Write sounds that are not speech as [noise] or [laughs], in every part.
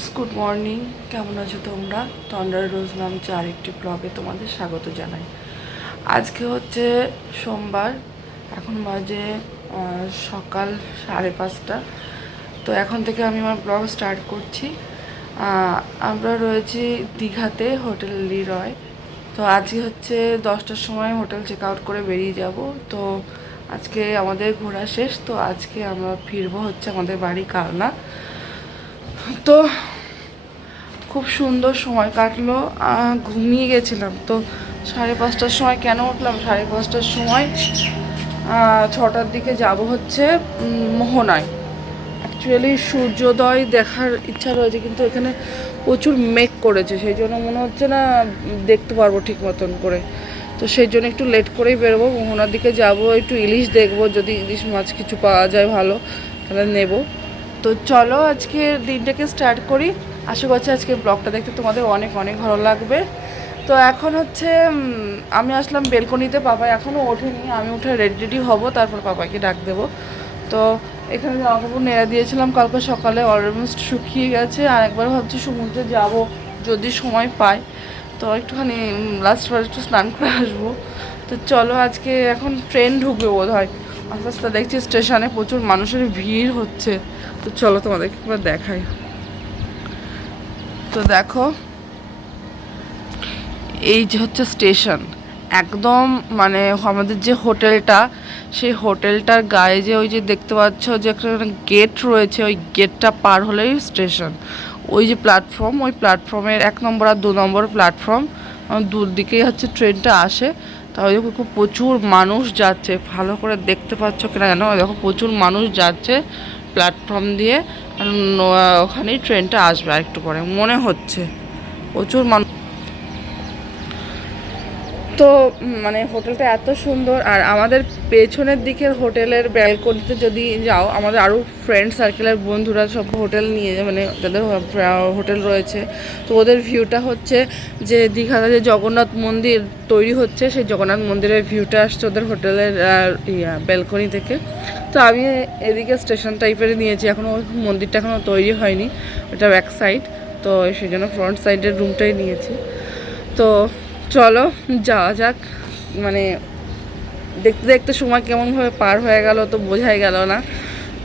Friends good morning কেমন আছো তোমরা? তন্ডার রোজ নাম চার একটি ব্লগে তোমাদের স্বাগত জানাই। আজকে হচ্ছে সোমবার, এখন বাজে সকাল সাড়ে পাঁচটা। তো এখন থেকে আমি আমার ব্লগ স্টার্ট করছি। আমরা রয়েছি দীঘাতে, হোটেল লিরয় তো আজকে হচ্ছে দশটার সময় হোটেল চেক আউট করে বেরিয়ে যাব। তো আজকে আমাদের ঘোরা শেষ, তো আজকে আমরা ফিরবো হচ্ছে আমাদের বাড়ি কালনা। তো খুব সুন্দর সময় কাটলো ঘুমিয়ে গেছিলাম। তো সাড়ে পাঁচটার সময় কেন উঠলাম? সাড়ে পাঁচটার সময় ছটার দিকে যাব হচ্ছে মোহনায়। অ্যাকচুয়ালি সূর্যোদয় দেখার ইচ্ছা রয়েছে, কিন্তু এখানে প্রচুর মেঘ করেছে, সেই জন্য মনে হচ্ছে না, দেখতে পারব ঠিক মতন করে। তো সেই জন্য একটু লেট করেই বেরোবো, মোহনার দিকে যাব, একটু ইলিশ দেখব, যদি ইলিশ মাছ কিছু পাওয়া যায় ভালো, তাহলে নেব। তো চলো আজকে দিনটাকে স্টার্ট করি। আশা করছি আজকে ব্লগটা দেখতে তোমাদের অনেক অনেক ভালো লাগবে। তো এখন হচ্ছে আমি আসলাম বেলকনিতে পাপা এখনও ওঠেনি। আমি উঠে রেডি রেডি হব, তারপর পাপাকে ডাক দেবো। তো এখানে জামাকাপড় নেড়ে দিয়েছিলাম, কালকে সকালে অলমোস্ট শুকিয়ে গেছে। আর একবার ভাবছি সমুদ্রে যাব, যদি সময় পাই। তো একটুখানি লাস্টবার একটু স্নান করে আসব। তো চলো আজকে এখন ট্রেন ঢুকবে বোধ হয় আস্তে আস্তে দেখছি স্টেশনে প্রচুর মানুষের ভিড় হচ্ছে। তো চলো তোমাদেরকে একবার দেখাই। তো দেখো, এই যে হচ্ছে স্টেশন। একদম মানে আমাদের যে হোটেলটা, সেই হোটেলটার গায়ে যে ওই যে দেখতে পাচ্ছ যে একটা গেট রয়েছে, ওই গেটটা পার হলেই স্টেশন। ওই যে প্ল্যাটফর্ম, ওই প্ল্যাটফর্মের এক নম্বর আর দু নম্বর প্ল্যাটফর্ম। দূর দিকেই হচ্ছে ট্রেনটা আসে। তাহলে দেখো প্রচুর মানুষ যাচ্ছে। ভালো করে দেখতে পাচ্ছ কিনা জানো? দেখো প্রচুর মানুষ যাচ্ছে প্ল্যাটফর্ম দিয়ে। ওখানেই ট্রেনটা আসবে একটু পরে, মনে হচ্ছে। প্রচুর মানুষ। তো মানে হোটেলটা এত সুন্দর, আর আমাদের পেছনের দিকের হোটেলের ব্যালকনিতে যদি যাও, আমাদের আরও ফ্রেন্ড সার্কেলের বন্ধুরা সব হোটেল নিয়ে মানে যাদের হোটেল রয়েছে, তো ওদের ভিউটা হচ্ছে যে দীঘাতে যে জগন্নাথ মন্দির তৈরি হচ্ছে, সেই জগন্নাথ মন্দিরের ভিউটা আসছে ওদের হোটেলের ইয়া, ব্যালকনি থেকে। তো আমি এদিকে স্টেশন টাইপের নিয়েছি। এখনও মন্দিরটা এখনও তৈরি হয়নি, ওটা ব্যাক সাইড তো সেই জন্য ফ্রন্ট সাইডের রুমটাই নিয়েছি। তো চলো, যাওয়া যাক। মানে দেখতে দেখতে সময় কেমনভাবে পার হয়ে গেল তো বোঝাই গেল না।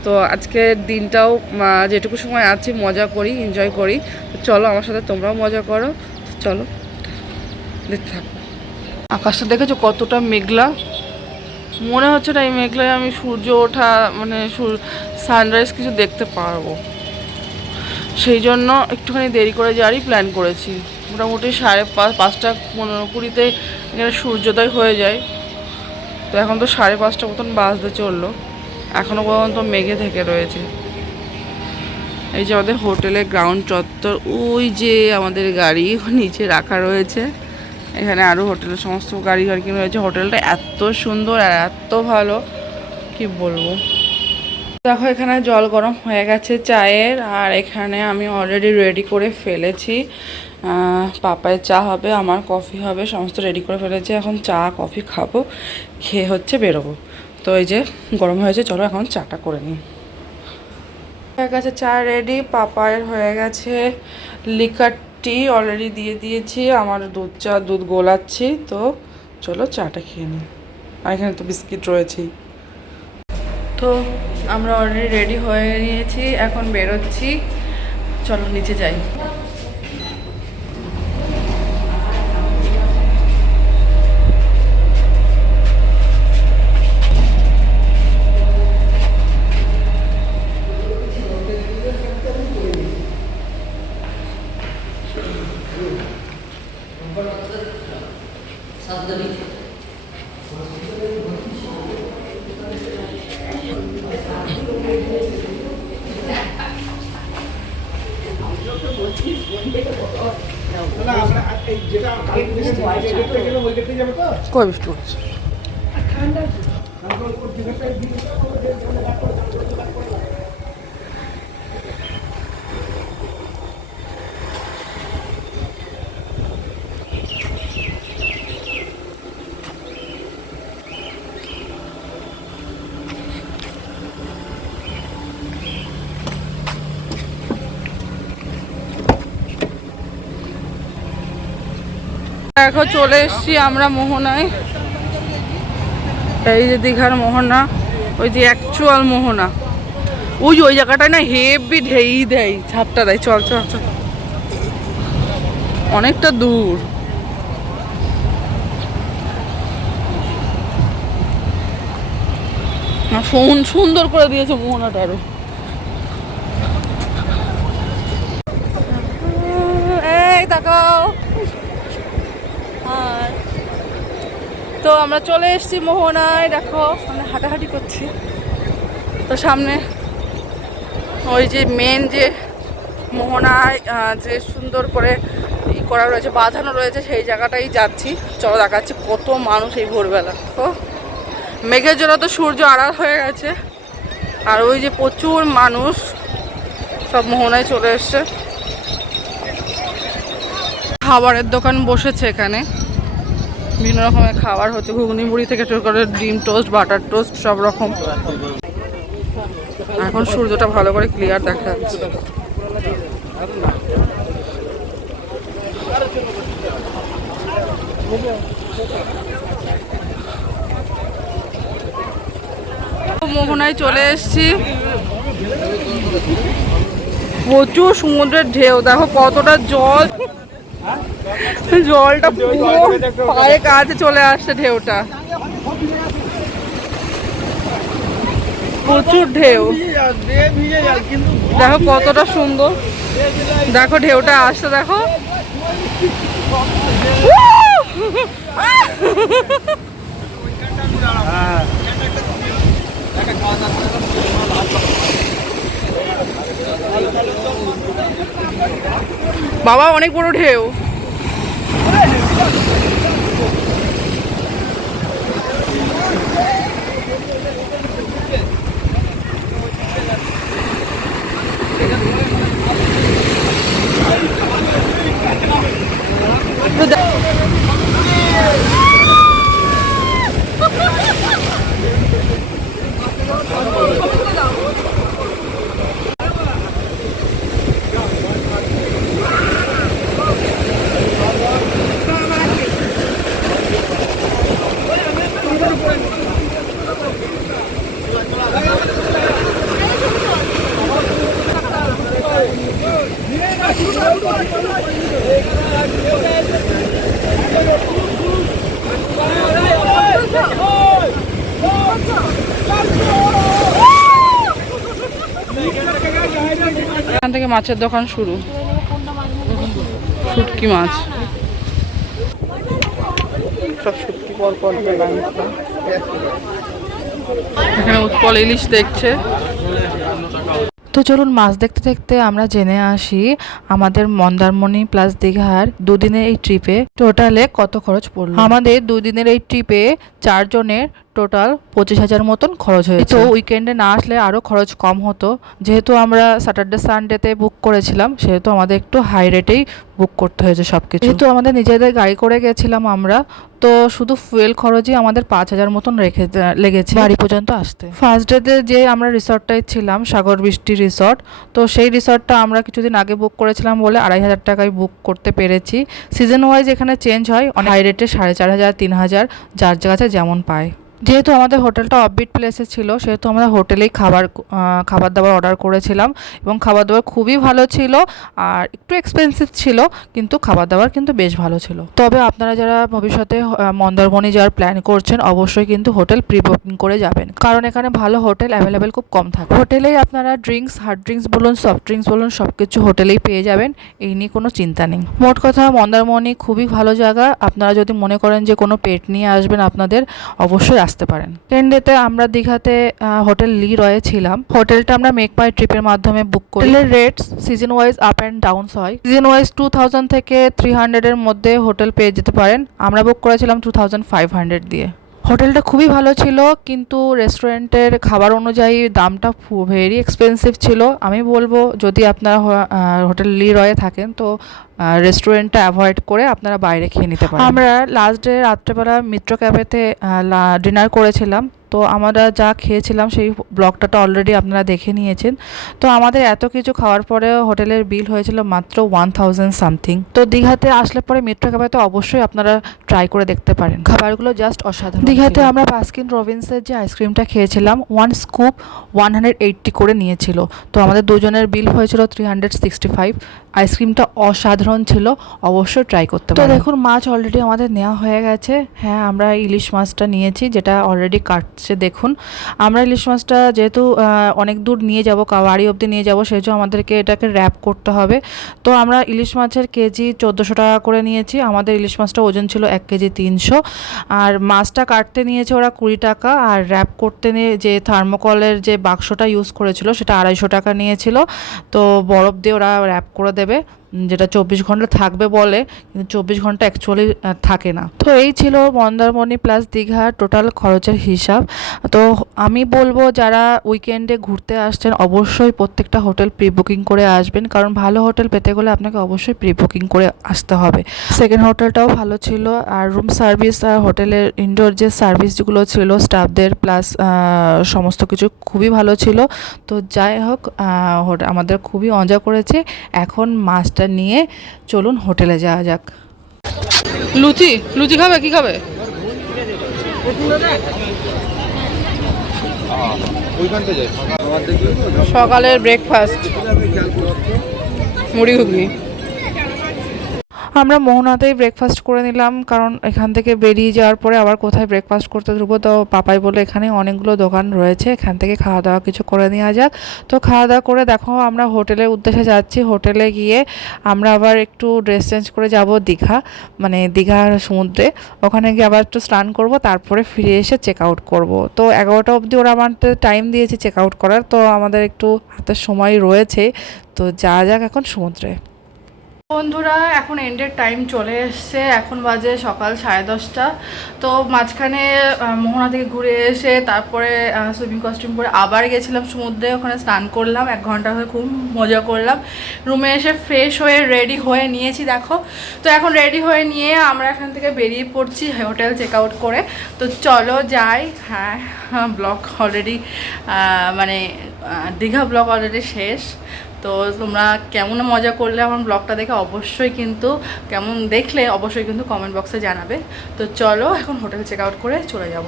তো আজকের দিনটাও যেটুকু সময় আছে, মজা করি এনজয় করি। চলো আমার সাথে তোমরাও মজা করো। চলো, দেখতে থাকো। আকাশটা দেখেছ কতটা মেঘলা? মনে হচ্ছে না এই মেঘলায় আমি সূর্য ওঠা মানে সানরাইজ কিছু দেখতে পারব। সেই জন্য একটুখানি দেরি করে যাওয়ারই প্ল্যান করেছি। মোটামুটি সাড়ে পা- পাঁচটা পনেরো কুড়িতে এখানে সূর্যোদয় হয়ে যায়। তো এখন তো সাড়ে পাঁচটা মতন বাজতে চলল। এখনও পর্যন্ত মেঘে থেকে রয়েছে। এই যে আমাদের হোটেলের গ্রাউন্ড চত্বর, ওই যে আমাদের গাড়ি [laughs] নিচে রাখা রয়েছে। এখানে আরও হোটেলের সমস্ত গাড়ি গাড়ি রয়েছে। হোটেলটা এত সুন্দর আর এত ভালো। কি বলব? দেখো এখানে জল গরম হয়ে গেছে চায়ের আর এখানে আমি অলরেডি রেডি করে ফেলেছি। আহ, পাপায়ের চা হবে আমার কফি হবে সমস্ত রেডি করে ফেলেছি। এখন চা কফি খাব খেয়ে হচ্ছে বেরোবো। তো এই যে গরম হয়েছে চলো এখন চাটা করে নিই। হয়ে গেছে চা রেডি পাপায়ের হয়ে গেছে লিকার টি অলরেডি দিয়ে দিয়েছি, আমার দুধ চা, দুধ গোলাচ্ছি, তো চলো চাটা খেয়ে নিই। আর এখানে তো বিস্কিট রয়েছেই। তো আমরা অলরেডি রেডি হয়ে নিয়েছি, এখন বেরোচ্ছি। চলো নিচে যাই। কই বৃষ্টি হচ্ছে দেখো চলে এসেছি আমরা মোহনায়। এই যে দীঘার মোহনা ওই যে অ্যাকচুয়াল মোহনা। ওই ওই জায়গাটায় না হেভি ঢেই দেয় ঝাপটা দেয়। চল চল চল। অনেকটা দূর। না, সুন- সুন্দর করে দিয়েছে মোহনাটা আরও। এই তাকাও হাই। তো আমরা চলে এসেছি মোহনায়, দেখো আমরা হাঁটাহাঁটি করছি। তো সামনে ওই যে মেন যে মোহনায় যে সুন্দর করে ই করা রয়েছে, বাঁধানো রয়েছে, সেই জায়গাটাই যাচ্ছি। চলো দেখাচ্ছি কত মানুষ এই ভোরবেলা। তো মেঘের জন্য তো সূর্য আড়াল হয়ে গেছে। আর ওই যে প্রচুর মানুষ সব মোহনায় চলে এসছে। খাবারের দোকান বসেছে এখানে। বিভিন্ন রকমের খাবার হচ্ছে, ঘুগনি, মুড়ি থেকে শুরু করে ডিম টোস্ট, বাটার টোস্ট, সব রকম। এখন সূর্যটা ভালো করে ক্লিয়ার দেখা যাচ্ছে। মোহনায় চলে এসেছি। প্রচুর সমুদ্রের ঢেউ, দেখো কতটা জল। জলটা পায়ে কাছে চলে আসছে ঢেউটা। প্রচুর ঢেউ। দেখো কতটা সুন্দর। দেখো ঢেউটা আসছে দেখো। বাবা অনেক বড় ঢেউ। তো মাছের দোকান শুরু। শুটকি মাছ। সব শুটকি পর পর দিয়ে লাইন করা। এখানে উৎপল ইলিশ দেখছে। তো চলুন মাছ দেখতে দেখতে আমরা জেনে আসি আমাদের মন্দারমণি প্লাস দীঘার দুদিনের এই ট্রিপে টোটালে কত খরচ পড়ল? আমাদের দুদিনের এই ট্রিপে চারজনের টোটাল পঁচিশ হাজার মতন খরচ হয়েছে। তো উইকেন্ডে না আসলে আরও খরচ কম হতো। যেহেতু আমরা স্যাটারডে সানডেতে বুক করেছিলাম সেহেতু আমাদের একটু হাই রেটেই বুক করতে হয়েছে সব কিছু যেহেতু আমাদের নিজেদের গাড়ি করে গেছিলাম আমরা। তো শুধু ফুয়েল খরচই আমাদের পাঁচ হাজার মতন রেখে লেগেছে। বাড়ি পর্যন্ত আসতে। ফার্স্ট ডেতে যে আমরা রিসর্টটাই ছিলাম সাগর বৃষ্টি রিসর্ট তো সেই রিসর্টটা আমরা কিছুদিন আগে বুক করেছিলাম বলে আড়াই হাজার টাকায় বুক করতে পেরেছি। সিজন ওয়াইজ এখানে চেঞ্জ হয় অনেক হাই রেটে সাড়ে চার হাজার তিন হাজার যার কাছে যেমন পায়। যেহেতু আমাদের হোটেলটা অফবিট প্লেসে ছিল, সেহেতু আমরা হোটেলেই খাবার খাবার দাবার অর্ডার করেছিলাম এবং খাবার দাবার খুবই ভালো ছিল আর একটু এক্সপেন্সিভ ছিল, কিন্তু খাবার দাবার কিন্তু বেশ ভালো ছিল। তবে আপনারা যারা ভবিষ্যতে মন্দারমণি যাওয়ার প্ল্যান করছেন, অবশ্যই কিন্তু হোটেল প্রি বুকিং করে যাবেন। কারণ এখানে ভালো হোটেল অ্যাভেলেবেল খুব কম থাকে। হোটেলেই আপনারা ড্রিঙ্কস হার্ড ড্রিঙ্কস বলুন সফট ড্রিঙ্কস বলুন সব কিছু হোটেলেই পেয়ে যাবেন, এই নিয়ে কোনো চিন্তা নেই। মোট কথা, মন্দারমণি খুবই ভালো জায়গা। আপনারা যদি মনে করেন যে কোনো পেট নিয়ে আসবেন আপনাদের, অবশ্যই আসতে পারেন। ডেতে আমরা দীঘাতে হোটেল লি রয়ে ছিলাম। হোটেলটা আমরা মেক মাই ট্রিপের মাধ্যমে বুক করি। হোটেলের rates season wise up and downs হয়। সিজন ওয়াইজ টু থাউজেন্ড থেকে থ্রি হান্ড্রেডের মধ্যে হোটেল পেয়ে যেতে পারেন। আমরা বুক করেছিলাম টু থাউজেন্ড ফাইভ হান্ড্রেড দিয়ে। হোটেলটা খুবই ভালো ছিল, কিন্তু রেস্টুরেন্টের খাবার অনুযায়ী দামটা ভেরি এক্সপেন্সিভ ছিল। আমি বলব, যদি আপনারা হোটেল লি রয়ে থাকেন, তো রেস্টুরেন্টটা অ্যাভয়েড করে আপনারা বাইরে খেয়ে নিতে পারেন। আমরা লাস্ট ডে রাত্রেবেলা মিত্র ক্যাফেতে ডিনার করেছিলাম। তো আমরা যা খেয়েছিলাম সেই ব্লগটা অলরেডি আপনারা দেখে নিয়েছেন। তো আমাদের এত কিছু খাওয়ার পরে হোটেলের বিল হয়েছিল মাত্র ওয়ান থাউজেন্ড সামথিং তো দীঘাতে আসলে পরে মেট্রো খাবার তো অবশ্যই আপনারা ট্রাই করে দেখতে পারেন। খাবারগুলো জাস্ট অসাধারণ দীঘাতে আমরা বাস্কিন রবিন্সের যে আইসক্রিমটা খেয়েছিলাম one scoop one hundred eighty করে নিয়েছিল। তো আমাদের দুজনের বিল হয়েছিল থ্রি হান্ড্রেড সিক্সটি ফাইভ আইসক্রিমটা অসাধারণ ছিল অবশ্যই ট্রাই করতে তো দেখুন মাছ অলরেডি আমাদের নেওয়া হয়ে গেছে। হ্যাঁ আমরা ইলিশ মাছটা নিয়েছি যেটা অলরেডি কাটছে দেখুন। আমরা ইলিশ মাছটা যেহেতু অনেক দূর নিয়ে যাব বাড়ি অবধি নিয়ে যাব সেই জন্য আমাদেরকে এটাকে র্যাপ করতে হবে। তো আমরা ইলিশ মাছের কেজি চোদ্দোশো টাকা করে নিয়েছি। আমাদের ইলিশ মাছটা ওজন ছিল এক কেজি তিনশো। আর মাছটা কাটতে নিয়েছে ওরা কুড়ি টাকা আর র্যাপ করতে নিয়ে যে থার্মোকলের যে বাক্সটা ইউজ করেছিল সেটা আড়াইশো টাকা নিয়েছিল। তো বরফ দিয়ে ওরা র্যাপ করে দেবে। দেবে যেটা চব্বিশ ঘণ্টা থাকবে বলে, কিন্তু চব্বিশ ঘণ্টা অ্যাকচুয়ালি থাকে না। তো এই ছিল মন্দারমণি প্লাস দীঘার টোটাল খরচের হিসাব। তো আমি বলব যারা উইকেন্ডে ঘুরতে আসছেন, অবশ্যই প্রত্যেকটা হোটেল প্রি বুকিং করে আসবেন, কারণ ভালো হোটেল পেতে গেলে আপনাকে অবশ্যই প্রি বুকিং করে আসতে হবে। সেকেন্ড হোটেলটাও ভালো ছিল, আর রুম সার্ভিস আর হোটেলের ইনডোর যে সার্ভিসগুলো ছিল স্টাফদের প্লাস সমস্ত কিছু খুবই ভালো ছিল। তো যাই হোক আমাদের খুবই মজা করেছে। এখন মাছটা নিয়ে চলুন হোটেলে যাওয়া যাক। লুচি? লুচি খাবে? কি খাবে? সকালের ব্রেকফাস্ট মুড়ি ঘুগনি। আমরা মোহনাতেই ব্রেকফাস্ট করে নিলাম, কারণ এখান থেকে বেরিয়ে যাওয়ার পরে আবার কোথায় ব্রেকফাস্ট করতে ঢুকবো তো পাপাই বলে এখানে অনেকগুলো দোকান রয়েছে, এখান থেকে খাওয়া দাওয়া কিছু করে নেওয়া যাক। তো খাওয়া দাওয়া করে দেখো, আমরা হোটেলের উদ্দেশ্যে যাচ্ছি। হোটেলে গিয়ে আমরা আবার একটু ড্রেস চেঞ্জ করে যাব দীঘা মানে দীঘার সমুদ্রে। ওখানে গিয়ে আবার একটু স্নান করব, তারপরে ফিরে এসে চেক আউট করব। তো এগারোটা অবধি ওরা আমাদের টাইম দিয়েছে চেক আউট করার, তো আমাদের একটু হাতে সময় রয়েছে। তো যা যাক এখন সমুদ্রে। বন্ধুরা, এখন এন্ডের টাইম চলে এসছে। এখন বাজে সকাল সাড়ে দশটা। তো মাঝখানে মোহনা থেকে ঘুরে এসে তারপরে সুইমিং কস্টিউম পরে আবার গেছিলাম সমুদ্রে। ওখানে স্নান করলাম, এক ঘণ্টা হয়ে খুব মজা করলাম। রুমে এসে ফ্রেশ হয়ে রেডি হয়ে নিয়েছি, দেখো। তো এখন রেডি হয়ে নিয়ে আমরা এখান থেকে বেরিয়ে পড়ছি হোটেল চেক আউট করে। তো চলো যাই। হ্যাঁ ব্লগ অলরেডি মানে দীঘা ব্লগ অলরেডি শেষ। তো তোমরা কেমন মজা করলে আমার ব্লগটা দেখে অবশ্যই কিন্তু কেমন দেখলে অবশ্যই কিন্তু কমেন্ট বক্সে জানাবে। তো চলো এখন হোটেল চেক আউট করে চলে যাব।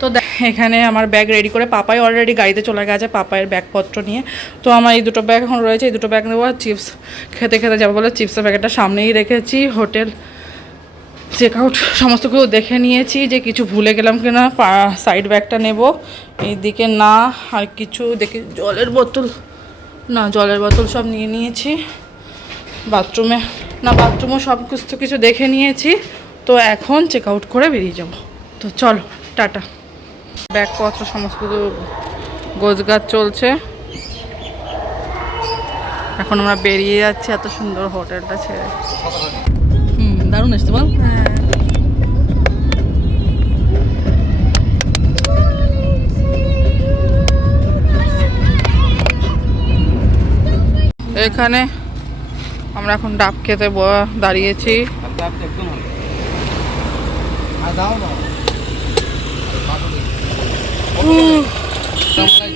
তো এখানে আমার ব্যাগ রেডি করে পাপাই অলরেডি গাড়িতে চলে গেছে পাপায়ের ব্যাগপত্র নিয়ে। তো আমার এই দুটো ব্যাগ এখন রয়েছে, এই দুটো ব্যাগ নেব আর চিপস খেতে খেতে যাব বলে চিপসের প্যাকেটটা সামনেই রেখেছি হোটেল চেক আউট সমস্ত কিছু দেখে নিয়েছি যে কিছু ভুলে গেলাম কিনা সাইড ব্যাগটা নেব। এইদিকে না, আর কিছু দেখি জলের বোতল। না, জলের বোতল সব নিয়ে নিয়েছি। বাথরুমে, না, বাথরুমও সব কিছু কিছু দেখে নিয়েছি। তো এখন চেক আউট করে বেরিয়ে যাব। তো চলো, টাটা। ব্যাগপত্র সমস্ত কিছু গোছগাছ চলছে। এখন আমরা বেরিয়ে যাচ্ছি, এত সুন্দর হোটেলটা ছেড়ে। হুম, দারুণ এসছে বল। এখানে আমরা এখন ডাব খেতে দাঁড়িয়েছি।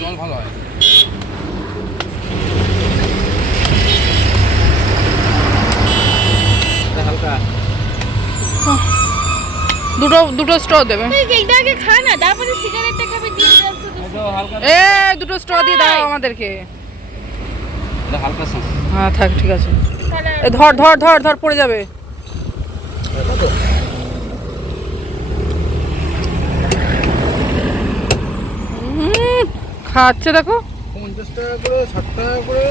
জল ভালো হয় দুটো দুটো স্ট্র দেবে এ দুটো স্ট্র দিয়ে দাও আমাদেরকে। হালকা হ্যাঁ থাক ঠিক আছে। এ ধর ধর ধর ধর পড়ে যাবে। খাচ্ছে দেখো। পঞ্চাশ টাকা করে ষাট টাকা করে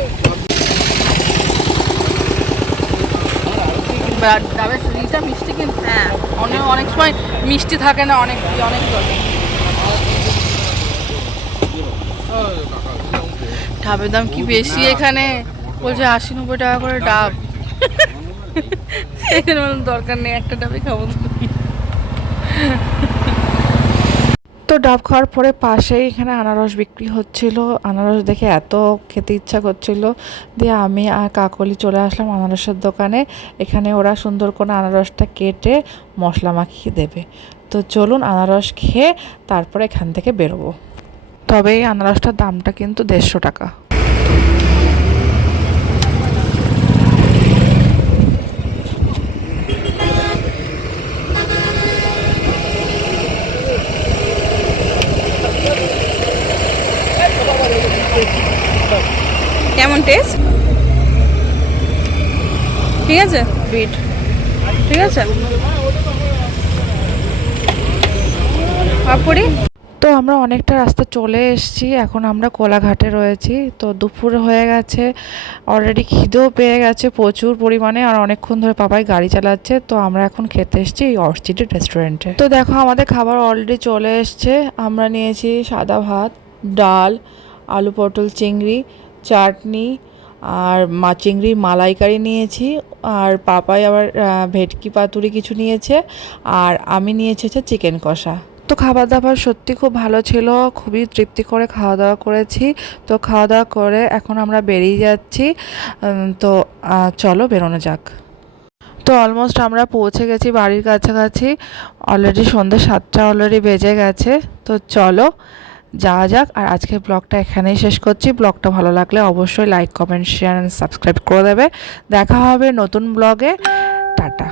ডাবের মিষ্টি কিন্তু হ্যাঁ। অনেক অনেক সময় মিষ্টি থাকে না অনেক অনেক জলে ডাবের দাম কি বেশি এখানে? বলছে আশি নব্বই টাকা করে ডাব। এখানে দরকার নেই, একটা ডাবে খাব তো। ডাব খাওয়ার পরে পাশেই এখানে আনারস বিক্রি হচ্ছিল। আনারস দেখে এত খেতে ইচ্ছা করছিল দিয়ে আমি আর কাকলি চলে আসলাম আনারসের দোকানে। এখানে ওরা সুন্দর করে আনারসটা কেটে মশলা মাখিয়ে দেবে। তো চলুন আনারস খেয়ে তারপরে এখান থেকে বেরোবো। তবে এই আনারসটার দামটা কিন্তু দেড়শো টাকা। কেমন টেস্ট ঠিক আছে? বিট ঠিক আছে? পাপড়ি আমরা অনেকটা রাস্তা চলে এসেছি, এখন আমরা কোলাঘাটে রয়েছি। তো দুপুর হয়ে গেছে অলরেডি খিদেও পেয়ে গেছে প্রচুর পরিমাণে আর অনেকক্ষণ ধরে পাপাই গাড়ি চালাচ্ছে। তো আমরা এখন খেতে এসেছি এই অর্চিডি রেস্টুরেন্টে। তো দেখো আমাদের খাবার অলরেডি চলে এসছে। আমরা নিয়েছি সাদা ভাত, ডাল, আলু পটল চিংড়ি, চাটনি আর মা, চিংড়ির মালাইকারি নিয়েছি। আর পাপাই আবার ভেটকি পাতুরি কিছু নিয়েছে। আর আমি নিয়েছি হচ্ছে চিকেন কষা। তো খাবার দাবার সত্যি খুব ভালো ছিল, খুবই তৃপ্তি করে খাওয়া দাওয়া করেছি। তো খাওয়া দাওয়া করে এখন আমরা বেরিয়ে যাচ্ছি। তো চলো বেরোনো যাক। তো অলমোস্ট আমরা পৌঁছে গেছি বাড়ির কাছাকাছি। অলরেডি সন্ধ্যে সাতটা অলরেডি বেজে গেছে। তো চলো যাওয়া যাক। আর আজকের ব্লগটা এখানেই শেষ করছি। ব্লগটা ভালো লাগলে অবশ্যই like comment share and subscribe করে দেবে। দেখা হবে নতুন ব্লগে। টাটা।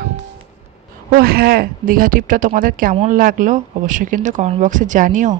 ও হ্যাঁ দীঘা ট্রিপটা তোমাদের কেমন লাগল? অবশ্যই কিন্তু কমেন্ট বক্সে জানিও।